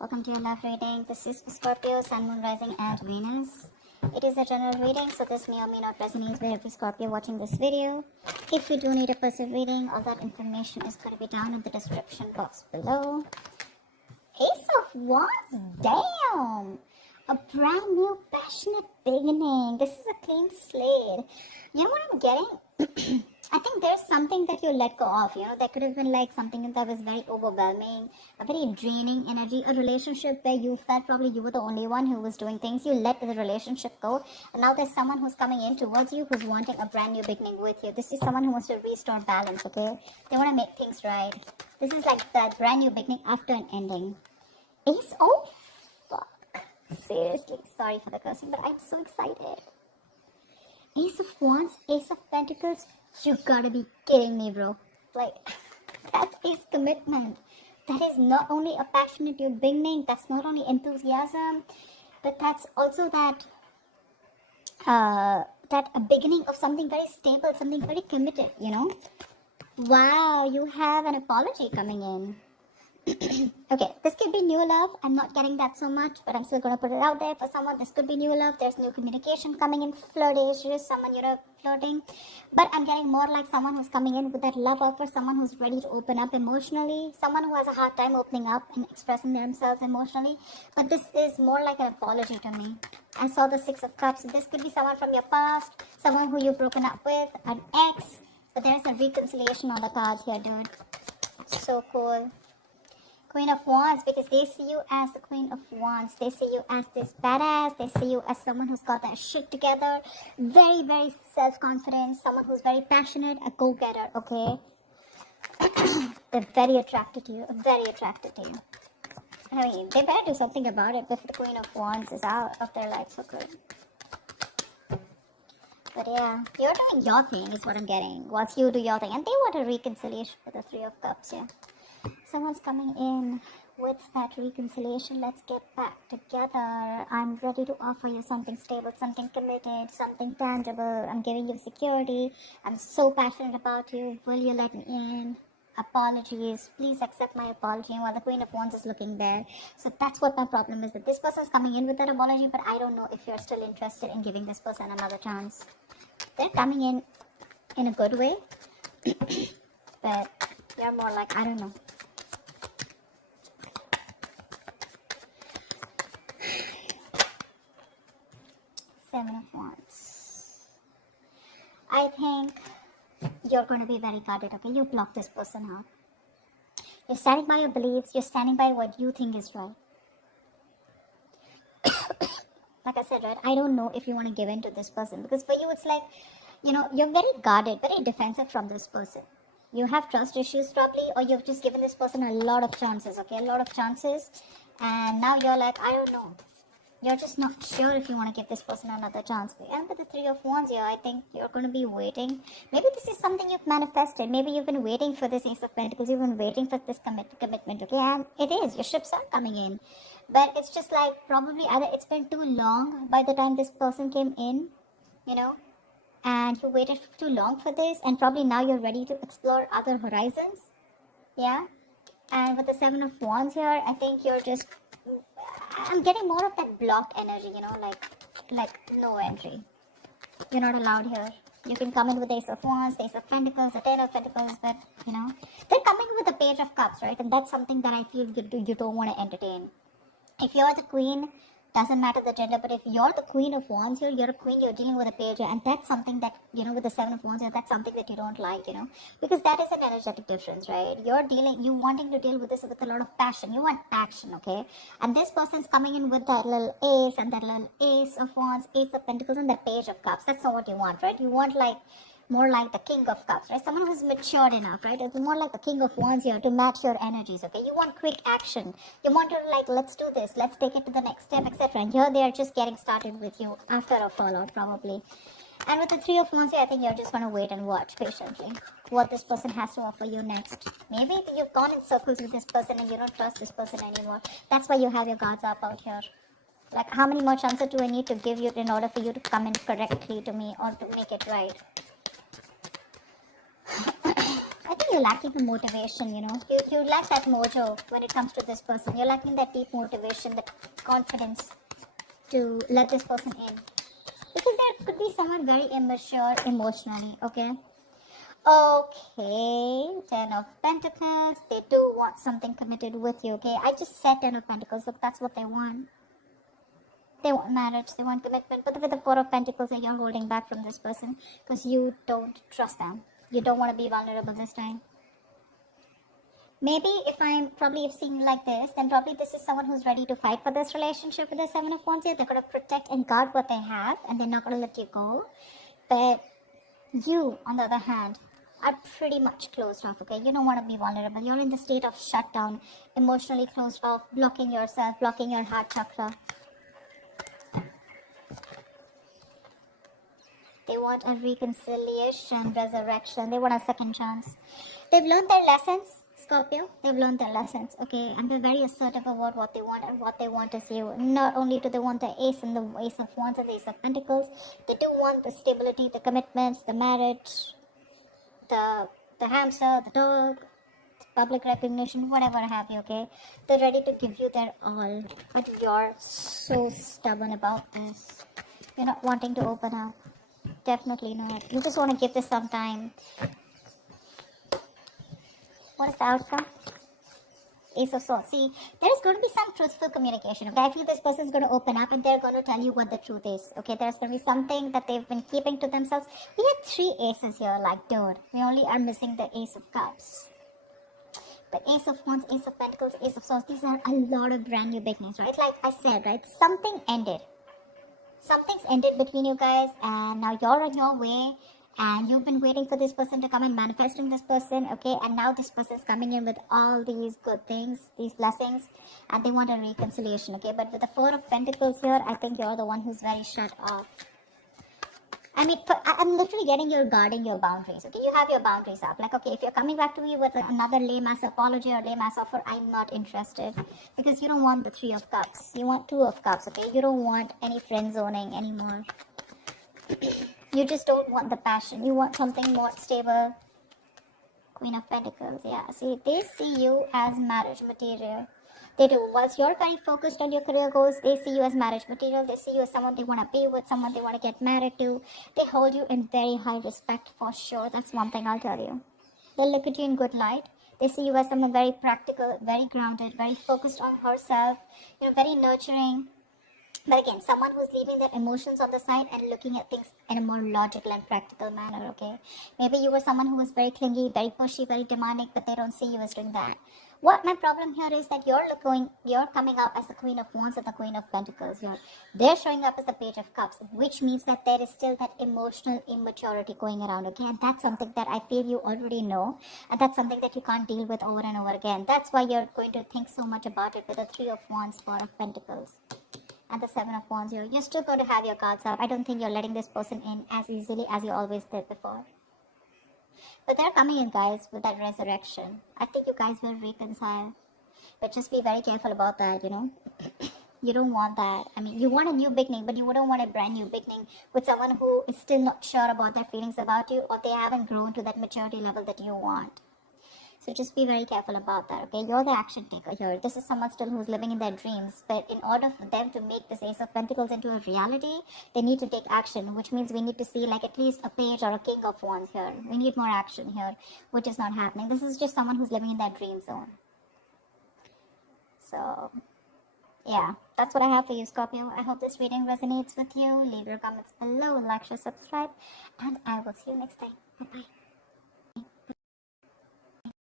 Welcome to your love reading. This is Scorpio, Sun, Moon, Rising, and Venus. It is a general reading, so this may or may not resonate with every Scorpio watching this video. If you do need a personal reading, all that information is going to be down in the description box below. Ace of Wands, damn! A brand new passionate beginning. This is a clean slate. You know what I'm getting? I think there's something that you let go of, there could have been like something that was very overwhelming, a very draining energy, a relationship where you felt probably you were the only one who was doing things, you let the relationship go, and now there's someone who's coming in towards you who's wanting a brand new beginning with you. This is someone who wants to restore balance, okay? They want to make things right. This is like that brand new beginning after an ending. Ace, oh fuck. Seriously, sorry for the cursing, but I'm so excited. Ace of Wands, Ace of Pentacles. You gotta be kidding me, bro. Like, that is commitment. That is not only a passionate new beginning, that's not only enthusiasm, but that's also that a beginning of something very stable, something very committed, Wow, you have an apology coming in. Okay, this could be new love. I'm not getting that so much, but I'm still going to put it out there for someone. This could be new love. There's new communication coming in, flirtatious, someone flirting. But I'm getting more like someone who's coming in with that love offer, someone who's ready to open up emotionally, someone who has a hard time opening up and expressing themselves emotionally. But this is more like an apology to me. I saw the Six of Cups. This could be someone from your past, someone who you've broken up with, an ex. But there's a reconciliation on the cards here, dude. So cool. Queen of Wands, because they see you as the Queen of Wands. They see you as this badass. They see you as someone who's got that shit together. Very, very self-confident. Someone who's very passionate. A go-getter, okay? They're very attracted to you. Very attracted to you. I mean, they better do something about it before the Queen of Wands is out of their life for good. But yeah, you're doing your thing is what I'm getting. Once you do your thing. And they want a reconciliation with the Three of Cups, yeah. Someone's coming in with that reconciliation. Let's get back together. I'm ready to offer you something stable, something committed, something tangible. I'm giving you security. I'm so passionate about you. Will you let me in? Apologies. Please accept my apology. And while the Queen of Wands is looking there. So that's what my problem is. That this person's coming in with that apology, but I don't know if you're still interested in giving this person another chance. They're coming in a good way. But you're more like, I don't know. Seven of Wands. I think you're going to be very guarded, okay? You block this person out. You're standing by your beliefs. You're standing by what you think is right. Like I said, right? I don't know if you want to give in to this person. Because for you, it's like, you're very guarded, very defensive from this person. You have trust issues probably, or you've just given this person a lot of chances, okay? A lot of chances. And now you're like, I don't know. You're just not sure if you want to give this person another chance. And with the Three of Wands here, I think you're going to be waiting. Maybe this is something you've manifested. Maybe you've been waiting for this Ace of Pentacles. You've been waiting for this commitment, okay? And it is. Your ships are coming in. But it's just like probably either it's been too long by the time this person came in, and you waited too long for this. And probably now you're ready to explore other horizons. Yeah? And with the Seven of Wands here, I think you're just... I'm getting more of that blocked energy, like no entry. You're not allowed here. You can come in with the Ace of Wands, the Ace of Pentacles, the Ten of Pentacles, but, they're coming with the Page of Cups, right? And that's something that I feel you don't want to entertain. If you're the Queen, doesn't matter the gender, but if you're the Queen of Wands here, you're a queen, you're dealing with a page, and that's something that, with the Seven of Wands here, that's something that you don't like, because that is an energetic difference, right? You wanting to deal with this with a lot of passion. You want action, okay? And this person's coming in with that little Ace and that little Ace of Wands, Ace of Pentacles, and that Page of Cups. That's not what you want, right? You want more like the King of Cups, right? Someone who's matured enough, right? It's more like the King of Wands here to match your energies, okay? You want quick action. You want to let's do this. Let's take it to the next step, etc. And here they are just getting started with you after a fallout, probably. And with the Three of Wands here, I think you're just going to wait and watch patiently what this person has to offer you next. Maybe you've gone in circles with this person and you don't trust this person anymore. That's why you have your guards up out here. Like, how many more chances do I need to give you in order for you to come in correctly to me or to make it right? I think you're lacking the motivation, You lack that mojo when it comes to this person. You're lacking that deep motivation, that confidence to let this person in. Because there could be someone very immature emotionally, okay? Okay, Ten of Pentacles. They do want something committed with you, okay? I just said Ten of Pentacles. Look, that's what they want. They want marriage, they want commitment. But with the Four of Pentacles, you're holding back from this person because you don't trust them. You don't want to be vulnerable this time. Maybe if I'm probably seeing like this, then probably this is someone who's ready to fight for this relationship with the Seven of Wands here. They're going to protect and guard what they have, and they're not going to let you go. But you, on the other hand, are pretty much closed off, okay? You don't want to be vulnerable. You're in the state of shutdown, emotionally closed off, blocking yourself, blocking your heart chakra. They want a reconciliation, resurrection. They want a second chance. They've learned their lessons, Scorpio. They've learned their lessons, okay? And they're very assertive about what they want, and what they want is you. Not only do they want the Ace and the Ace of Wands and the Ace of Pentacles, they do want the stability, the commitments, the marriage, the hamster, the dog, public recognition, whatever have you, okay? They're ready to give you their all, but you're so stubborn about this. You're not wanting to open up. Definitely not. You just want to give this some time. What is the outcome? Ace of Swords. See, there is going to be some truthful communication, okay? I feel this person is going to open up and they're going to tell you what the truth is, okay? There's going to be something that they've been keeping to themselves. We have 3 aces here, like, dude. We only are missing the Ace of Cups. The Ace of Wands, Ace of Pentacles, Ace of Swords. These are a lot of brand new beginnings, right? Like I said, right? Something ended. Something's ended between you guys, and now you're on your way. And you've been waiting for this person to come and manifesting this person, okay? And now this person is coming in with all these good things, these blessings, and they want a reconciliation, okay? But with the Four of Pentacles here, I think you're the one who's very shut off. I mean, I'm literally getting you're guarding your boundaries, okay? You have your boundaries up. Like, okay, if you're coming back to me with another lame-ass apology or lame-ass offer, I'm not interested. Because you don't want the 3 of Cups. You want 2 of Cups, okay? You don't want any friend zoning anymore. You just don't want the passion. You want something more stable. Queen of Pentacles, yeah. See, they see you as marriage material. They do. Whilst you're very focused on your career goals, they see you as marriage material. They see you as someone they want to be with, someone they want to get married to. They hold you in very high respect for sure. That's one thing I'll tell you. They look at you in good light. They see you as someone very practical, very grounded, very focused on herself, very nurturing. But again, someone who's leaving their emotions on the side and looking at things in a more logical and practical manner, okay? Maybe you were someone who was very clingy, very pushy, very demanding, but they don't see you as doing that. What my problem here is that you're coming up as the Queen of Wands and the Queen of Pentacles. They're showing up as the Page of Cups, which means that there is still that emotional immaturity going around, okay? And that's something that I feel you already know, and that's something that you can't deal with over and over again. That's why you're going to think so much about it with the 3 of Wands, 4 of Pentacles, and the 7 of Wands here. You're still going to have your guards up. I don't think you're letting this person in as easily as you always did before. But they're coming in, guys, with that resurrection. I think you guys will reconcile. But just be very careful about that, You don't want that. I mean, you want a new beginning, but you wouldn't want a brand new beginning with someone who is still not sure about their feelings about you, or they haven't grown to that maturity level that you want. So just be very careful about that, okay? You're the action taker here. This is someone still who's living in their dreams. But in order for them to make this Ace of Pentacles into a reality, they need to take action, which means we need to see like at least a Page or a King of Wands here. We need more action here, which is not happening. This is just someone who's living in their dream zone. So, yeah, that's what I have for you, Scorpio. I hope this reading resonates with you. Leave your comments below, like, share, subscribe, and I will see you next time. Bye-bye.